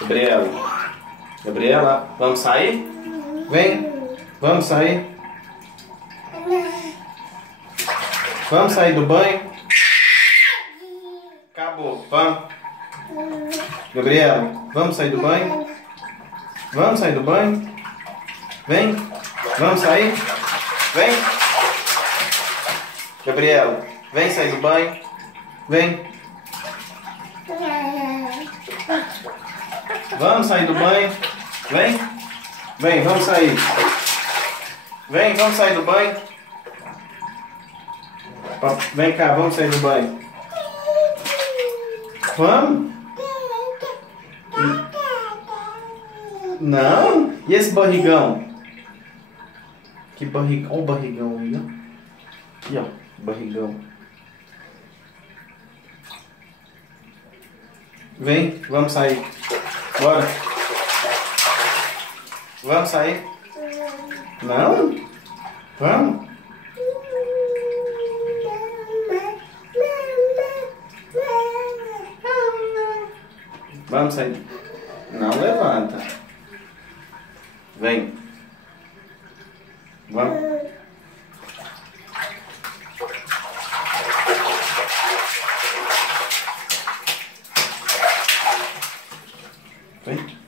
Gabriela. Gabriela, vamos sair? Vem, vamos sair. Vamos sair do banho? Acabou, vamos. Gabriela, vamos sair do banho? Vamos sair do banho? Vem, vamos sair? Vem. Gabriela, vem sair do banho? Vem. Vamos sair do banho? Vem. Vem, vamos sair. Vem, vamos sair do banho? Vem cá, vamos sair do banho. Vamos? Não? E esse barrigão? Que barrigão? Olha o barrigão aí, ó. Aqui, ó. Barrigão. Vem, vamos sair. Bora. Vamos sair? Não? Vamos? Vamos sair. Não levanta. Vem. Vamos. Vem.